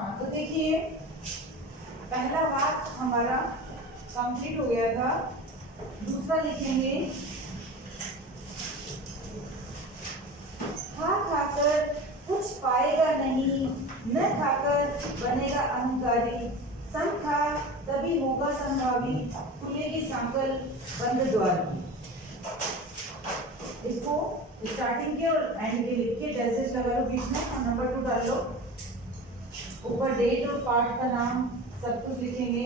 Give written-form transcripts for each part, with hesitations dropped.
हाँ तो देखिए पहला वाक्य हमारा कंप्लीट हो गया था। दूसरा लिखेंगे खा खाकर कुछ पाएगा नहीं, न खाकर बनेगा अहंकारी। सम खा तभी होगा संभावी, खुलेगी सांकल बंद द्वार की। इसको स्टार्टिंग के और एंड के लिख के डेसेस लगा लो बीच में और नंबर 2 डाल लो। ऊपर डेट और पार्ट का नाम सब कुछ लिखेंगे।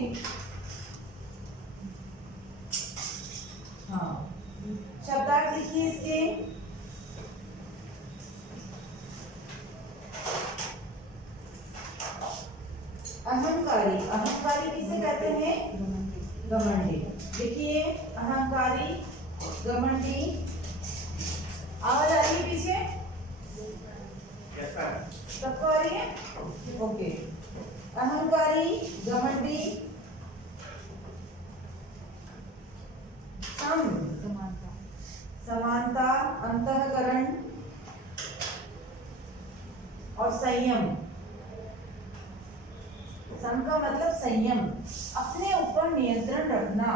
हाँ शब्दार्थ लिखिए इसके। अहंकारी, अहंकारी किसे कहते हैं? घमंडी। देखिए अहंकारी घमंडी। आवाज आ रही है पीछे? सबको आ रही है? ओके। अहंकारी घमंडी। समानता, समानता अंतःकरण और संयम। सम का मतलब संयम, अपने ऊपर नियंत्रण रखना,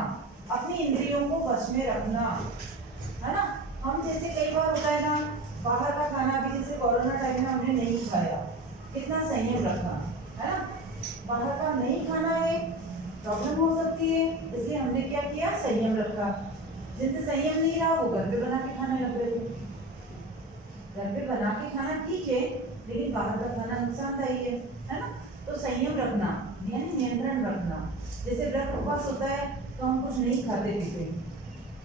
अपनी इंद्रियों को वश में रखना, है ना। हम जैसे कई बार होता है ना, बाहर का खाना भी जैसे कोरोना टाइम में हमने नहीं खाया, कितना संयम रखा, है ना। बाहर का नहीं खाना है, प्रॉब्लम हो सकती है, इसलिए हमने क्या किया? संयम रखा। जिनसे संयम नहीं रहा वो घर पे बना के खाने लग गए थे। घर पे बना के खाना ठीक है, लेकिन बाहर का खाना नुकसानदायी है ना। तो संयम रखना यानी नियंत्रण रखना। जैसे व्रत उपवास होता है तो हम कुछ नहीं खाते पीते,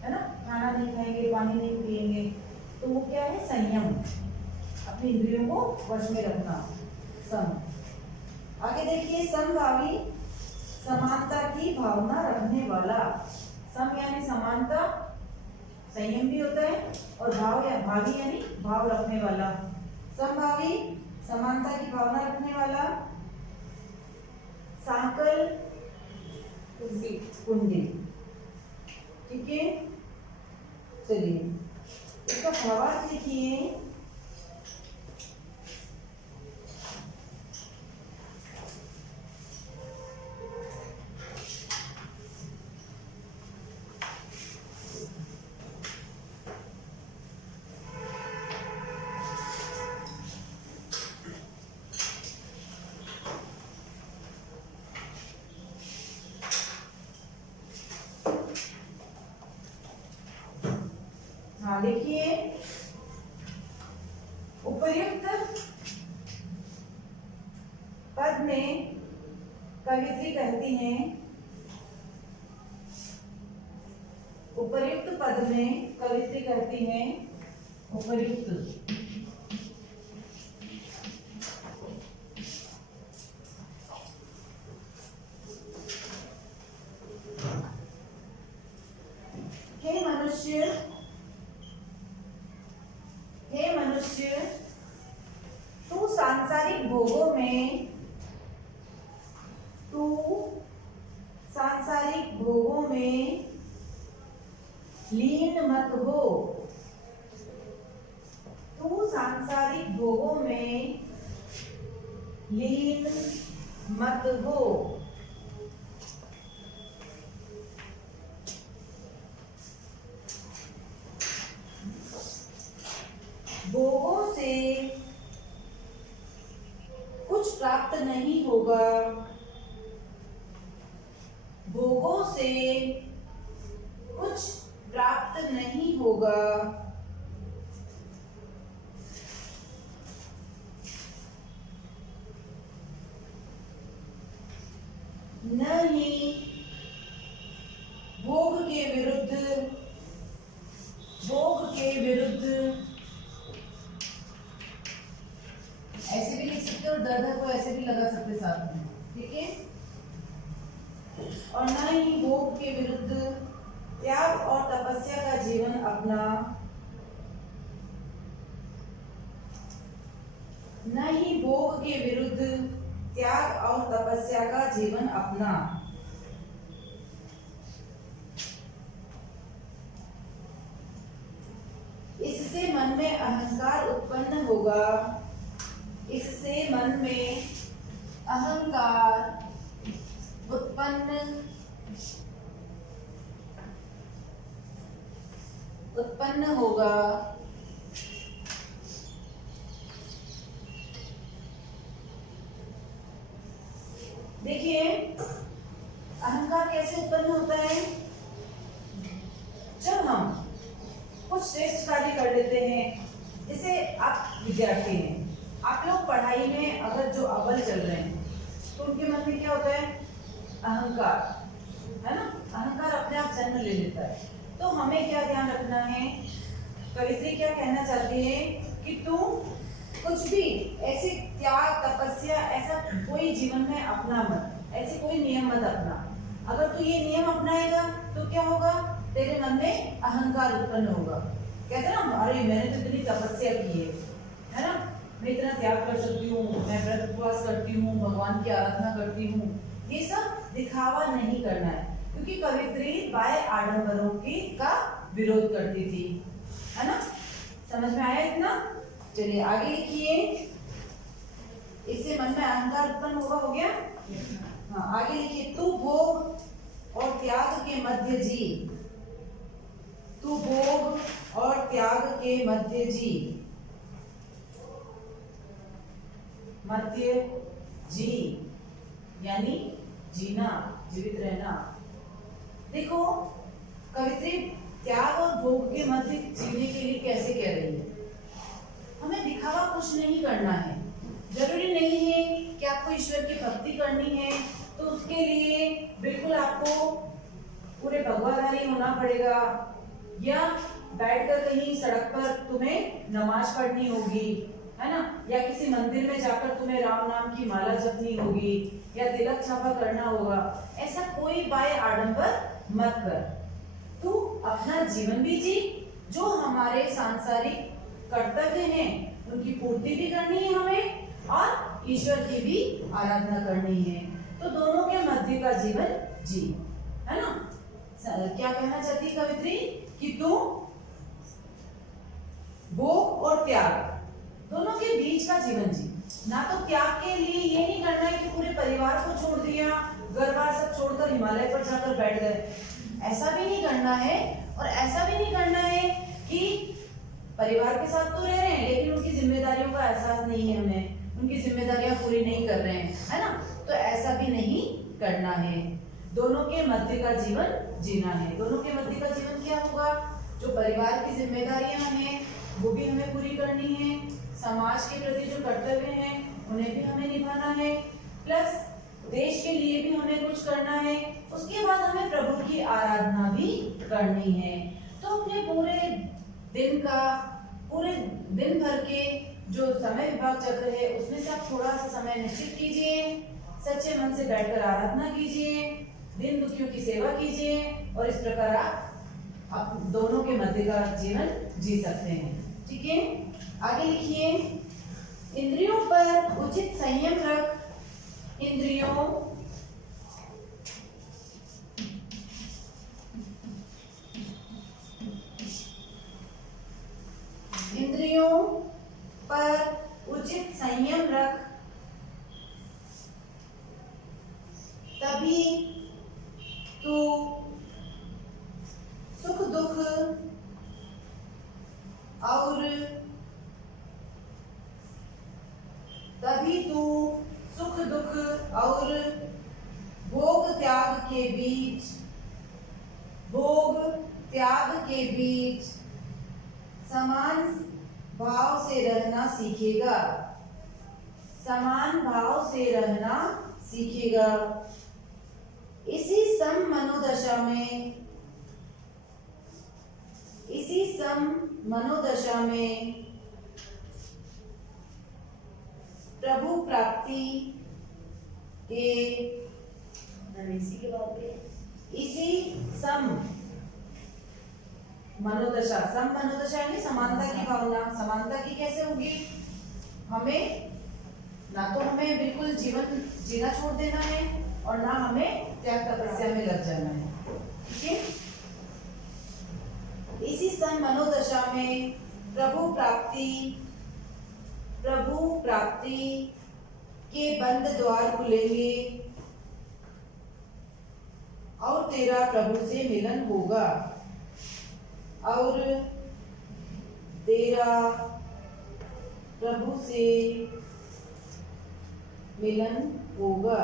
है ना, खाना नहीं खाएंगे, पानी नहीं पिएंगे, तो वो क्या है? संयम, अपनी इंद्रियों को वश में रखना। सम। आगे देखिए समभावी, समानता की भावना रखने वाला। सम यानी समानता, संयम भी होता है, और भाव या भावी यानी भाव रखने वाला। समभावी समानता की भावना रखने वाला। सांकल कुंडी, ठीक है। चलिए इसका भावार्थ लिखिए। हाँ देखिए उपर्युक्त पद में कवित्री कहती हैं, उपर्युक्त पद में कवित्री कहती हैं, उपर्युक्त हे मनुष्य, हे मनुष्य, तू सांसारिक भोगों में, तू सांसारिक भोगों में लीन मत हो। तू सांसारिक भोगों में लीन मत हो। भोगों से कुछ प्राप्त नहीं होगा। भोगों से कुछ प्राप्त नहीं होगा। न ही भोग के विरुद्ध, भोग के विरुद्ध, ऐसे भी लिख सकते हो, दर्द को ऐसे भी लगा सकते साथ में, ठीक है। और न ही भोग के विरुद्ध त्याग और तपस्या का जीवन अपना, न ही भोग के विरुद्ध त्याग और तपस्या का जीवन अपना। इससे मन में अहंकार उत्पन्न होगा। इससे मन में अहंकार उत्पन्न होगा। देखिए अहंकार कैसे उत्पन्न होता है? जब हम कुछ श्रेष्ठ कार्य कर लेते हैं, जैसे आप विद्यार्थी हैं, आप लोग पढ़ाई में अगर जो अव्वल चल रहे हैं तो उनके मन में क्या होता है? अहंकार, है ना? अहंकार अपने आप जन्म ले लेता है। तो हमें क्या ध्यान रखना है? कवित्री क्या कहना चाहती है कि तू कुछ भी ऐसे त्याग तपस्या ऐसा कोई जीवन में अपना मत, ऐसे कोई नियम मत अपना। अगर तू ये नियम अपनाएगा तो क्या होगा? तेरे मन में अहंकार उत्पन्न होगा। कहते हैं ना, अरे मैंने तो इतनी तपस्या की है ना, मैं इतना त्याग कर सकती हूँ, मैं व्रत उपवास करती हूँ, भगवान की आराधना करती हूँ। ये सब दिखावा नहीं करना है, क्योंकि कवित्री बाह्य आडंबरों की का विरोध करती थी, है ना? समझ में आया इतना? चलिए आगे लिखिए। इससे मन में अहंकार उत्पन्न होगा, हो गया? हाँ, आगे लिखिए। तू भोग और त्याग के मध्य जी, तू भोग और त्याग के मध्य जी, मध्य जी यानी जीना, जीवित रहना। देखो कवित्री त्याग और भोग के मध्य जीने के लिए कैसे कह रही है? हमें दिखावा कुछ नहीं करना है। जरूरी नहीं है कि आपको ईश्वर की भक्ति करनी है तो उसके लिए बिल्कुल आपको पूरे भगवाधारी होना पड़ेगा, या बैठकर कहीं सड़क पर तुम्हें नमाज पढ़नी होगी, है ना? या किसी मंदिर में जाकर तुम्हें राम नाम की माला जपनी होगी, या तिलक छापा करना होगा। ऐसा कोई बाह्य आडंबर मत कर। तू अपना जीवन भी जी, जो हमारे सांसारिक कर्तव्य हैं उनकी पूर्ति भी करनी है हमें, और ईश्वर की भी आराधना करनी है। तो दोनों के मध्य का जीवन जी, है ना? क्या कहना चाहती है कवित्री? कि तू भोग और त्याग दोनों के बीच का जीवन जी। ना तो त्याग के लिए ये नहीं करना है कि पूरे परिवार को छोड़ दिया, घर बार सब छोड़कर हिमालय पर जाकर बैठ गए, ऐसा भी नहीं करना है। और ऐसा भी नहीं करना है कि परिवार के साथ तो रह रहे हैं लेकिन उनकी जिम्मेदारियों का एहसास नहीं है, हमें उनकी जिम्मेदारियां पूरी नहीं कर रहे हैं, है ना? तो ऐसा भी नहीं करना है। दोनों के मध्य का जीवन जीना है। दोनों के मध्य का जीवन क्या होगा? जो परिवार की जिम्मेदारियां हैं वो भी हमें पूरी करनी है, समाज के प्रति जो कर्तव्य हैं उन्हें भी हमें निभाना है, प्लस देश के लिए भी हमें कुछ करना है। उसके बाद हमें प्रभु की आराधना भी करनी है। तो अपने पूरे दिन भर के जो समय विभाग चक्र है उसमें से आप थोड़ा सा समय निश्चित कीजिए, सच्चे मन से बैठकर आराधना कीजिए, दिन दुखियों की सेवा कीजिए, और इस प्रकार आप दोनों के मध्य का जीवन जी सकते हैं। ठीक है, आगे लिखिए। इंद्रियों पर उचित संयम रख। इंद्रियों पर उचित संयम रख, तभी तू सुख दुख और भोग त्याग के बीच समान भाव से रहना सीखेगा। समान भाव से रहना सीखेगा। इसी सम मनोदशा में प्रभु प्राप्ति के इसी सम मनोदशा यानी समानता की भावना। समानता की कैसे होगी? हमें ना तो हमें बिल्कुल जीवन जीना छोड़ देना है और ना हमें त्याग तपस्या में लग जाना है। ठीक है, इसी सम मनोदशा में प्रभु प्राप्ति के बंद द्वार खुलेंगे और तेरा प्रभु से मिलन होगा, और तेरा प्रभु से मिलन होगा।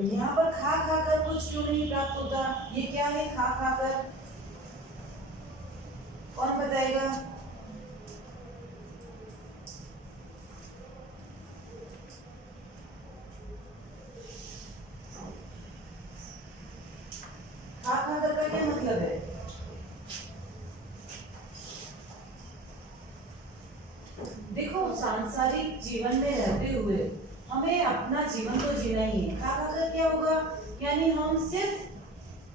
यहाँ पर खा खा कर कुछ क्यों नहीं प्राप्त होता? ये क्या है खा खा कर? कौन बताएगा? खा खा कर का क्या मतलब है? देखो, सांसारिक जीवन में रहते हुए हमें अपना जीवन तो जीना ही है। खा खा कर क्या होगा? यानी हम सिर्फ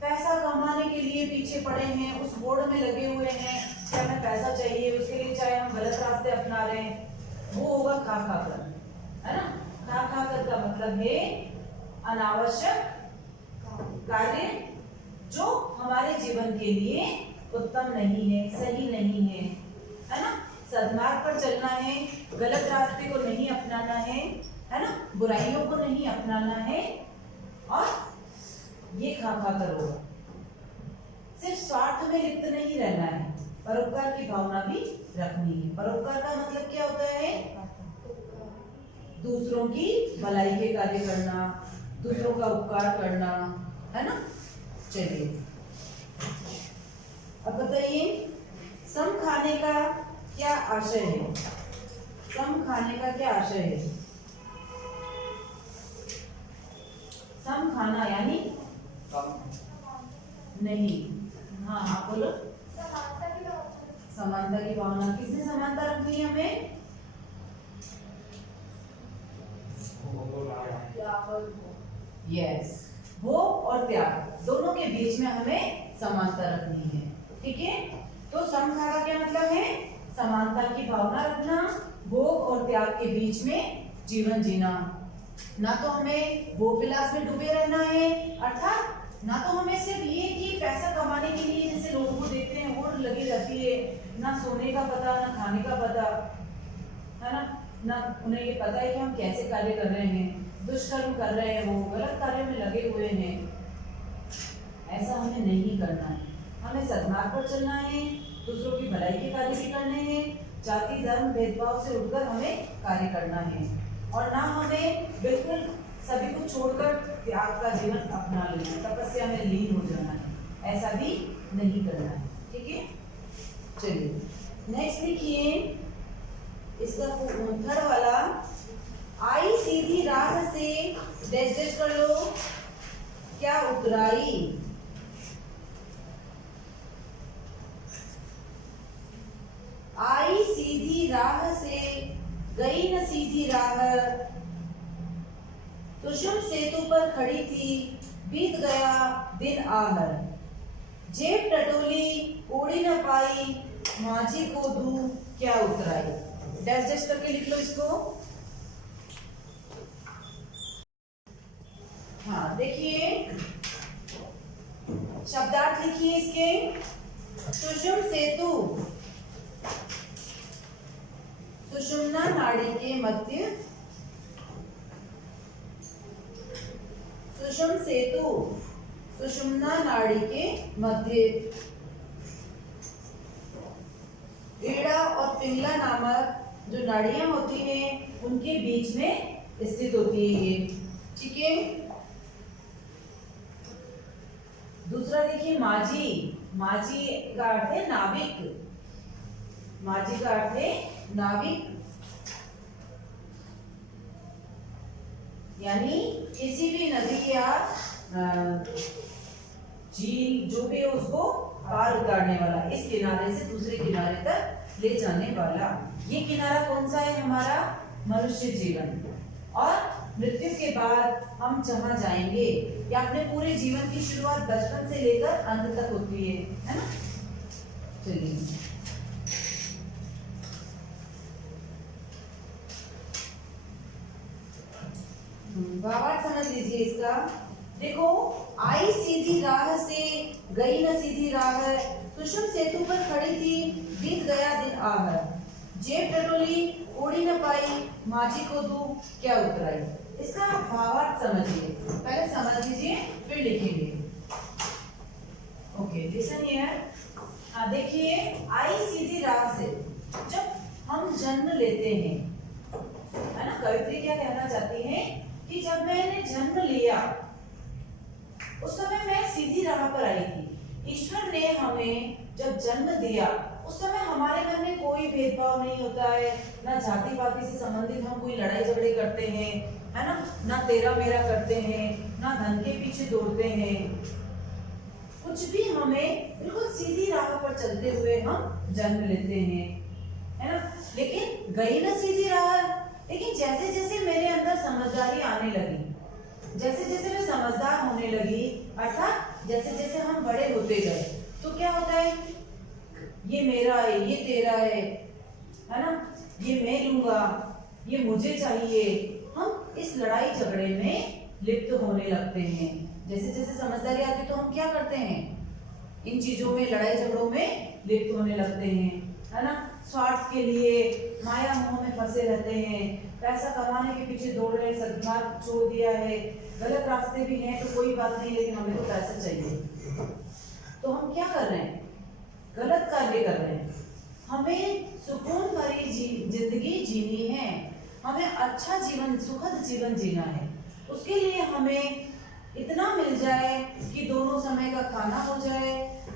पैसा कमाने के लिए पीछे पड़े हैं, उस होड़ में लगे हुए हैं कि हमें पैसा चाहिए, उसके लिए चाहे हम गलत रास्ते अपना रहे हैं, वो होगा खा खा कर, है ना? खा खा कर का मतलब है अनावश्यक कार्य जो हमारे जीवन के लिए उत्तम नहीं है, सही नहीं है ना? सद्मार्ग पर चलना है, गलत रास्ते को नहीं अपनाना है ना? बुराइयों को नहीं अपनाना है, और ये खा खा कर होगा। सिर्फ स्वार्थ में लिप्त नहीं रहना है, परोपकार की भावना भी रखनी है। परोपकार का मतलब क्या होता है? दूसरों की भलाई के कार्य करना, दूसरों का उपकार करना, है ना? चलिए अब बताइए, सम खाने का क्या आशय है? सम खाने का क्या आशय है? सम खाना यानी नहीं, हाँ हाँ बोलो। समानता की भावना। किसने समानता रखनी है हमें? यस, भोग और त्याग दोनों के बीच में हमें समानता रखनी है। ठीक है, तो समता का क्या मतलब है? समानता की भावना रखना, भोग और त्याग के बीच में जीवन जीना। ना तो हमें भोग विलास में डूबे रहना है, अर्थात ना तो हमें सिर्फ ये कि पैसा कमाने के लिए जैसे लोगों को देखते हैं होड़ लगी रहती है, ना सोने का पता, ना खाने का पता, है ना? ना उन्हें ये पता है कि हम कैसे कार्य कर रहे हैं, दुष्कर्म कर रहे हैं, वो गलत कार्यों में लगे हुए हैं। ऐसा हमें नहीं करना है। हमें सद्मार्ग पर चलना है, दूसरों की भलाई के कार्य भी करने हैं, जाति धर्म भेदभाव से उठकर हमें कार्य करना है, और ना हमें बिल्कुल सभी को छोड़कर त्याग का जीवन अपना लेना है, तपस्या में लीन हो जाना है, ऐसा भी नहीं करना है। ठीक है, चलिए नेक्स्ट लिखिए इसका थर्ड वाला, आई सीधी राह से डैश डैश कर लो, क्या उतराई? आई सीधी राह से गई न सीधी राह, सुषुम सेतु पर खड़ी थी, बीत गया दिन आहर, जेब टटोली ओढ़ी न पाई, माझी को दू क्या उतराई। डैश डैश करके लिख लो इसको। हाँ देखिए, शब्दार्थ लिखिए इसके। सुषुम सेतु, सुषुम्ना नाड़ी के मध्य, सुषुम सेतु सुषुम्ना नाड़ी के मध्य, ईड़ा और पिंगला नामक जो नाड़ियां होती हैं उनके बीच में स्थित होती है ये। ठीक है, दूसरा देखिए माझी, माझी का अर्थ है नाविक, माझी का अर्थ है नाविक, यानी किसी भी नदी या झील जो भी है उसको पार उतारने वाला, इस किनारे से दूसरे किनारे तक ले जाने वाला। ये किनारा कौन सा है? हमारा मनुष्य जीवन। और मृत्यु के बाद हम जहां जाएंगे, या अपने पूरे जीवन की शुरुआत बचपन से लेकर अंत तक होती है ना? चलिए भावार्थ समझ लीजिए इसका। देखो, आई सीधी राह से गई न सीधी राह, सुषम सेतु पर खड़ी थी, बीत गया दिन आहर, जेब टटोली ओढ़ी न पाई, माझी को दूं क्या उतराई। इसका भावार्थ समझिए, पहले समझ लीजिए फिर लिखेंगे। Okay listen here. हाँ देखिए, आई सीधी राह से, जब हम जन्म लेते हैं, है ना, कवित्री क्या कहना चाहती है कि जब मैंने जन्म लिया उस समय मैं सीधी राह पर आई थी। ईश्वर ने हमें जब जन्म दिया उस समय हमारे मन में कोई भेदभाव नहीं होता है, ना जाति पाति से संबंधित हम कोई लड़ाई झगड़े करते हैं, है ना तेरा मेरा करते हैं, ना धन के पीछे दौड़ते हैं, कुछ भी हमें बिल्कुल सीधी राह पर चलते हुए हम जन्म लेते हैं, है ना। लेकिन गई ना सीधी राह, लेकिन जैसे जैसे मेरे अंदर समझदारी आने लगी, जैसे जैसे मैं समझदार होने लगी, अर्थात जैसे जैसे हम बड़े होते गए, तो क्या होता है, ये मेरा है, ये तेरा है ना, ये मैं लूंगा, ये मुझे चाहिए, हम इस लड़ाई झगड़े में लिप्त होने लगते हैं। जैसे जैसे समझदारी आती तो हम क्या करते हैं, इन चीजों में, लड़ाई झगड़ों में लिप्त होने लगते हैं, है ना। स्वार्थ के लिए माया मोह में फंसे रहते हैं, पैसा कमाने के पीछे दौड़ रहे हैं, सद्मार्ग छोड़ दिया है, गलत रास्ते भी हैं तो कोई बात नहीं, लेकिन हमें तो पैसा चाहिए, तो हम क्या कर रहे हैं, गलत कार्य कर रहे हैं। हमें सुकून भरी जिंदगी जीनी है, हमें अच्छा जीवन, सुखद जीवन जीना है, उसके लिए हमें इतना मिल जाए कि दोनों समय का खाना हो जाए,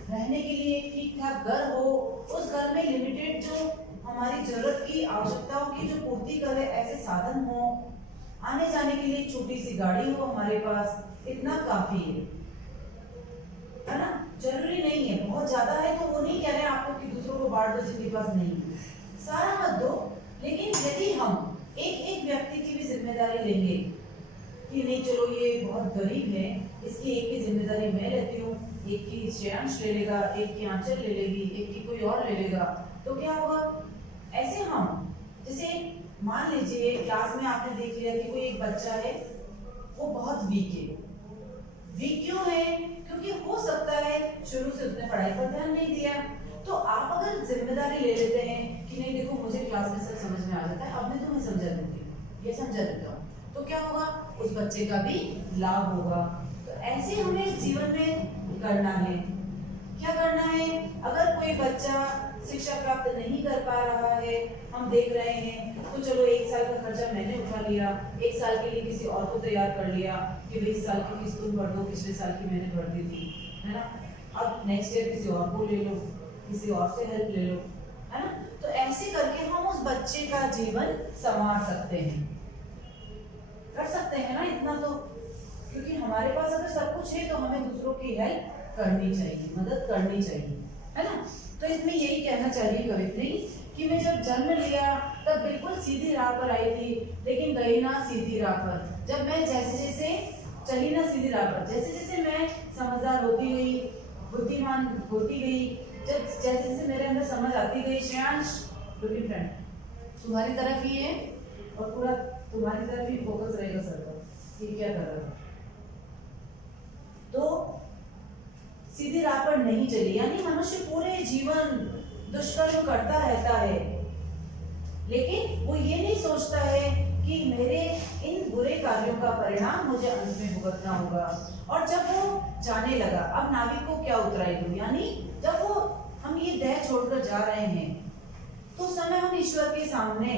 रहने के लिए ठीक ठाक घर हो, उस घर में लिमिटेड जो हमारी जरूरत की, आवश्यकताओं की जो पूर्ति करे ऐसे साधन हो, आने जाने के लिए छोटी सी गाड़ी हो हमारे पास, इतना काफी है ना। जरूरी नहीं है बहुत ज्यादा है, तो वो नहीं कह रहे आपको कि दूसरों को बांट दो जिनके पास नहीं है, सारा मत दो, लेकिन यदि हम एक एक व्यक्ति की भी जिम्मेदारी लेंगे कि नहीं चलो ये बहुत गरीब है, इसकी एक की जिम्मेदारी मैं लेती हूँ, एक की श्रेयांश ले लेगा, एक की आंचल ले लेगी, एक की कोई और ले लेगा, तो क्या होगा, ऐसे हम, जैसे मान लीजिए क्लास में आपने देख लिया कि कोई एक बच्चा है, वो बहुत वीक है। वीक क्यों है, क्योंकि हो सकता है शुरू से उसने पढ़ाई पर ध्यान नहीं दिया, तो आप अगर जिम्मेदारी ले लेते हैं कि नहीं देखो मुझे क्लास में सब समझ में आ जाता है, अब मैं तुम्हें समझा देती हूँ, ये समझा देता हूँ, तो क्या होगा, उस बच्चे का भी लाभ होगा। तो ऐसे हमें जीवन में करना है, क्या करना है, अगर कोई बच्चा शिक्षा प्राप्त नहीं कर पा रहा है, हम देख रहे हैं, तो चलो एक साल का खर्चा मैंने उठा लिया, एक साल के लिए किसी और को तैयार कर लिया कि 20 साल की फीस तुम भर दो, पिछले साल की मैंने भर दी थी, है ना, अब नेक्स्ट ईयर किसी और को ले लो, किसी और से हेल्प ले लो, है ना। तो ऐसे करके हम उस बच्चे का जीवन संवार सकते हैं, कर सकते हैं ना इतना तो, क्योंकि हमारे पास अगर सब कुछ है तो हमें दूसरों की हेल्प करनी चाहिए, मदद करनी चाहिए, है ना। तो इसमें यही कहना चाहिए कवित्री कि मैं जब जन्म लिया तब बिल्कुल सीधी राह पर आई थी, लेकिन गई ना सीधी राह पर। जब मैं जैसे जैसे चली ना सीधी राह पर, जैसे जैसे मैं समझदार होती गई, बुद्धिमान होती गई, जब जैसे जैसे मेरे अंदर समझ आती गई, श्रेयांश लुकिंग फ्रेंड तुम्हारी तरफ ही है और पूरा तुम्हारी तरफ ही फोकस रहेगा सर का, ये क्या कर रहा है, तो सीधी राह पर नहीं चली, यानी मनुष्य पूरे जीवन दुष्कर्म करता रहता है, लेकिन वो ये नहीं सोचता है कि मेरे इन बुरे कार्यों का परिणाम मुझे अंत में भुगतना होगा। और जब वो जाने लगा, अब नाविक को क्या उतराई दूं, यानी जब वो हम ये देह छोड़कर जा रहे हैं, तो उस समय हम ईश्वर के सामने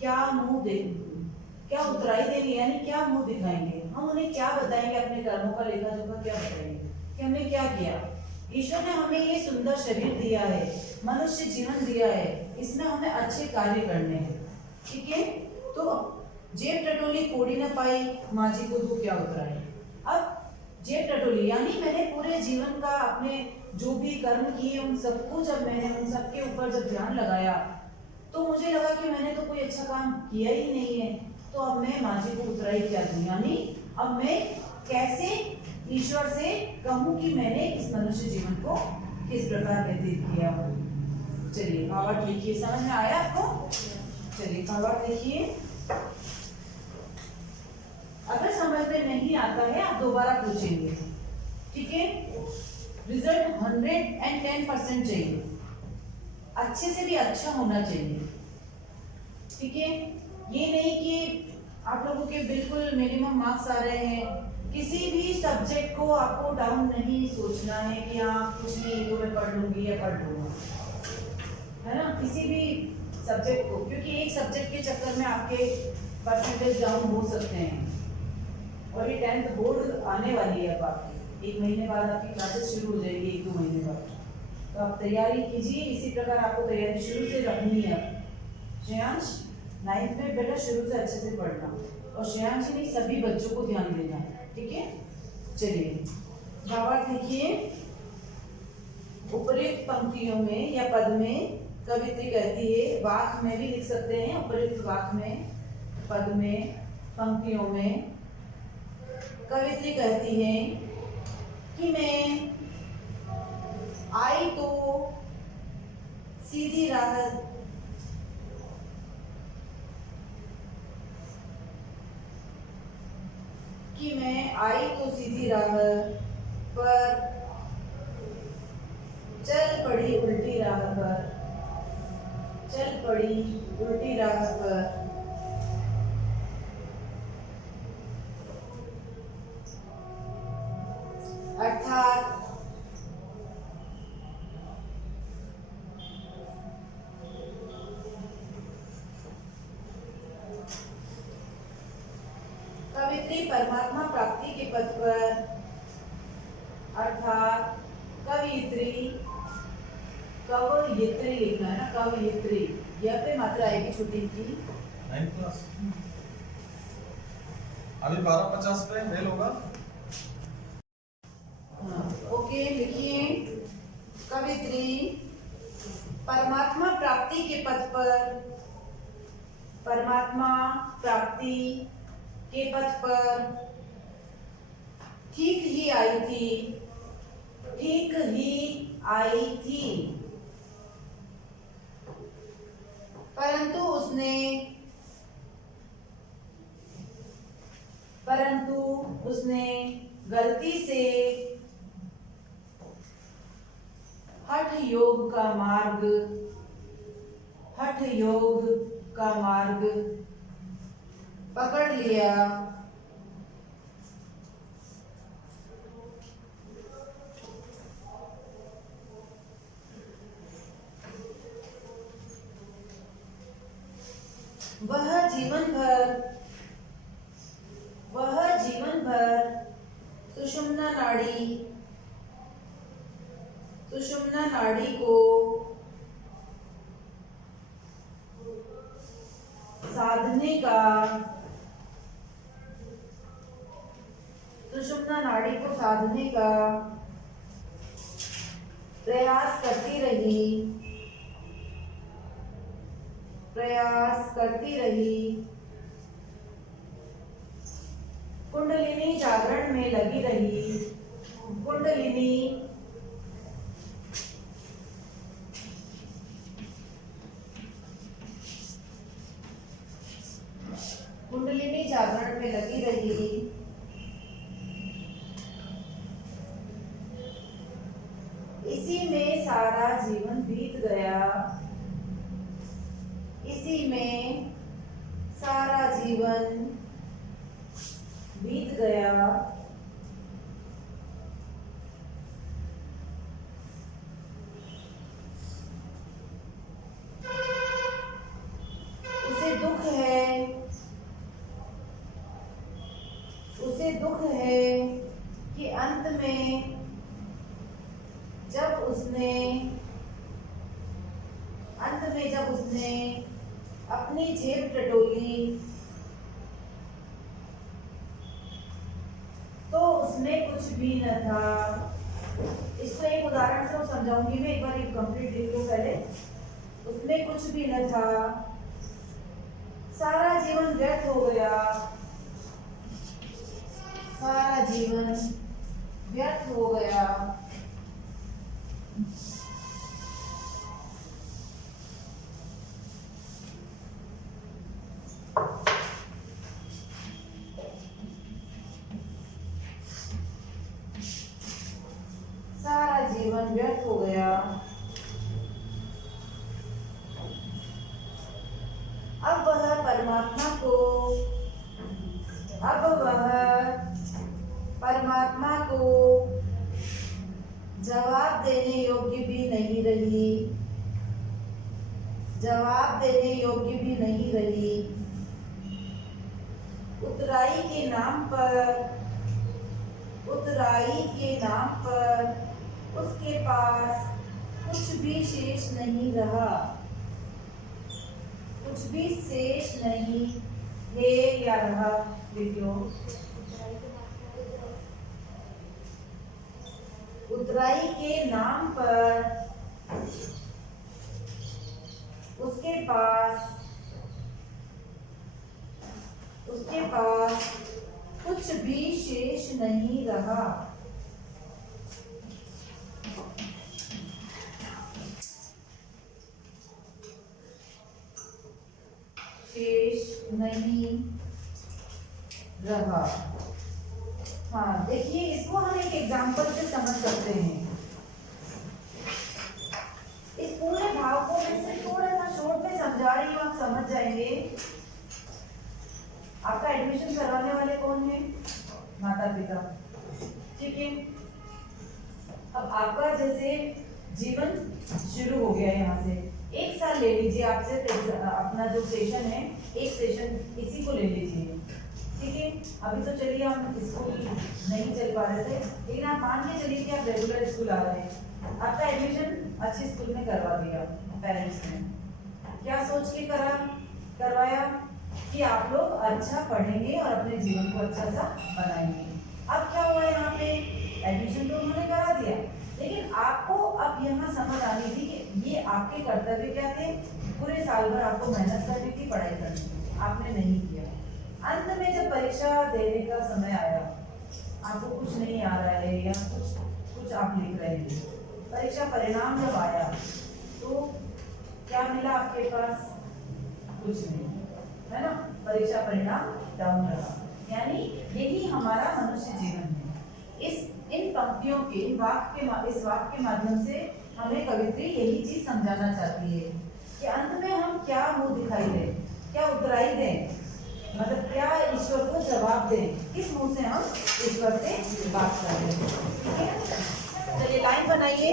क्या मुंह देंगे, क्या उतराई देंगे, यानी क्या मुंह दिखाएंगे, हम उन्हें क्या बताएंगे, अपने कर्मों का लेखा जोखा क्या बताएंगे कि हमने क्या किया। ईश्वर ने हमें ये सुंदर शरीर दिया है, मनुष्य जीवन दिया है, इसमें हमें अच्छे कार्य करने हैं, ठीक है। तो जेब टटोली कोड़ी न पाई, माझी को दूं क्या उतराई। अब जेब टटोली यानी मैंने पूरे जीवन का अपने जो भी कर्म किए उन सबको, जब मैंने उन सबके ऊपर जब ध्यान लगाया, तो मुझे लगा कि मैंने तो कोई अच्छा काम किया ही नहीं है, तो अब मैं माझी को उतराई क्या दूं, यानी अब मैं कैसे ईश्वर से कहूं कि मैंने इस मनुष्य जीवन को किस प्रकार व्यतीत किया। चलिए भावार्थ लिखिए, समझ में आया आपको, चलिए भावार्थ लिखिए। अगर समझ में नहीं आता है आप दोबारा पूछेंगे, ठीक है। रिजल्ट 110% चाहिए, अच्छे से भी अच्छा होना चाहिए। ठीक है, ये नहीं कि आप लोगों के बिल्कुल मिनिमम मार्क्स आ रहे हैं। किसी भी सब्जेक्ट को आपको डाउन नहीं सोचना है कि हाँ कुछ नहीं तो मैं पढ़ लूंगी या पढ़ लूंगा, है ना, किसी भी सब्जेक्ट को, क्योंकि एक सब्जेक्ट के चक्कर में आपके परसेंटेज डाउन हो सकते हैं। और ये 10th बोर्ड आने वाली है, अब आपकी 1 महीने बाद आपकी क्लासेस शुरू हो जाएगी, 1-2 महीने बाद। तो आप तैयारी कीजिए, इसी प्रकार आपको तैयारी शुरू से रखनी है। श्रेयांश 9th में बेटा शुरू से अच्छे से पढ़ना, और श्रेयांश नहीं सभी बच्चों को ध्यान देना, ठीक है। चलिए भावार्थ लिखिए। उपर्युक्त पंक्तियों में या पद में कवित्री कहती है, वाक्य में भी लिख सकते हैं, उपर्युक्त वाक्य में, पद में, पंक्तियों में कवित्री कहती है कि मैं आई तो सीधी राह, कि मैं आई तो सीधी राह पर चल पड़ी उल्टी राह पर, चल पड़ी उल्टी राह पर, अर्थात कवित्री परमात्मा प्राप्ति के पथ पर, अर्थात कवियत्री, कवयित्री लिखना है ना, कवयित्री, यह पे मात्रा आएगी छोटी की। 9th क्लास अभी 12:50 पे मेल होगा। ओके लिखिए। कवित्री परमात्मा प्राप्ति के पथ पर, परमात्मा प्राप्ति के पथ पर ठीक ही आई थी, ठीक ही आई थी, परंतु उसने गलती से हठ योग का मार्ग पकड़ लिया, वह जीवन भर सुषुम्ना नाड़ी को साधने का, सुषुम्ना नाड़ी को साधने का प्रयास करती रही, कुंडलिनी जागरण में लगी रही, कुंडलिनी जागरण में लगी रही, इसी में सारा जीवन बीत गया, इसी में सारा जीवन बीत गया, उसे दुख है कि अंत में जब उसने अपनी जेब टटोली तो उसमें कुछ भी न था। इसको एक उदाहरण से समझाऊंगी मैं, एक बार कंप्लीट लिख लो पहले। उसमें कुछ भी न था, सारा जीवन व्यर्थ हो गया, सारा जीवन व्यर्थ हो गया, सारा जीवन व्यर्थ हो गया। अब वह परमात्मा को जवाब देने योग्य भी नहीं रही। उतराई के नाम पर उसके पास कुछ भी शेष नहीं रहा। कुछ भी शेष नहीं है या रहा। लिखो, उतराई के नाम पर उसके पास कुछ भी शेष नहीं रहा। शेष नहीं रहा। हाँ, देखिए इसको हम एक एग्जांपल से समझ सकते हैं। इस पूरे भाव को मैं सिर्फ थोड़ा सा शॉर्ट में समझा रही हूँ, आप समझ जाएंगे। आपका एडमिशन करवाने वाले कौन है? माता पिता, ठीक है। अब आपका जैसे जीवन शुरू हो गया यहाँ से, 1 साल ले लीजिए आपसे अपना जो सेशन है, एक सेशन इसी को ले लीजिए, ठीक है। अभी तो चलिए हम स्कूल नहीं चल पा रहे थे, लेकिन आप मान के चलिए कि आप रेगुलर स्कूल आ रहे हैं। आपका एडमिशन अच्छे स्कूल में करवा दिया पेरेंट्स ने, क्या सोच के करवाया कि आप लोग अच्छा पढ़ेंगे और अपने जीवन को अच्छा सा बनाएंगे। अब क्या हुआ, यहाँ पे एडमिशन तो उन्होंने करा दिया, लेकिन आपको अब यहाँ समझ आनी थी कि ये आपके कर्तव्य क्या थे। पूरे साल भर आपको मेहनत करनी थी, पढ़ाई करनी थी, आपने नहीं किया। अंत में जब परीक्षा देने का समय आया, आपको कुछ नहीं आ रहा है या कुछ आप लिख रहे हैं, परीक्षा परिणाम जब आया तो क्या मिला आपके पास? कुछ नहीं, है ना। परीक्षा परिणाम डाउन रहा। यानी यही हमारा मनुष्य जीवन है। इन पंक्तियों के इस वाक्य के माध्यम से हमें कवित्री यही चीज समझाना चाहती है कि अंत में हम क्या मुंह दिखाई दें, क्या उतराई दें, मतलब क्या ईश्वर को जवाब दें, किस मुंह से हम ईश्वर से बात कर रहे हैं। ठीक है, चलिए लाइन बनाइए।